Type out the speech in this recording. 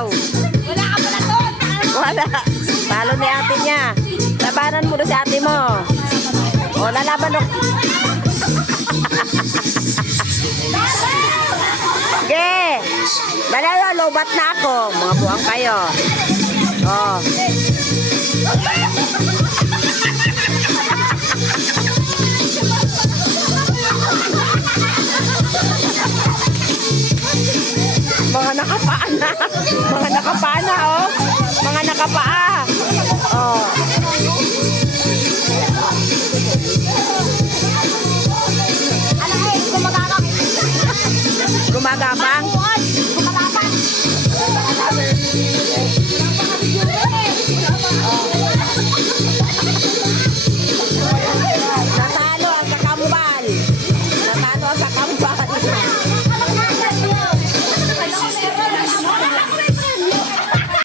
daw. Wala ka pala doon. Wala. Talo ni ate niya. Labanan mo na si ate mo. O, lalaban mo. Ge! Malala, lobat na ako. Mga buwang kayo. O. Mga nakapaan na. Mga nakapaan.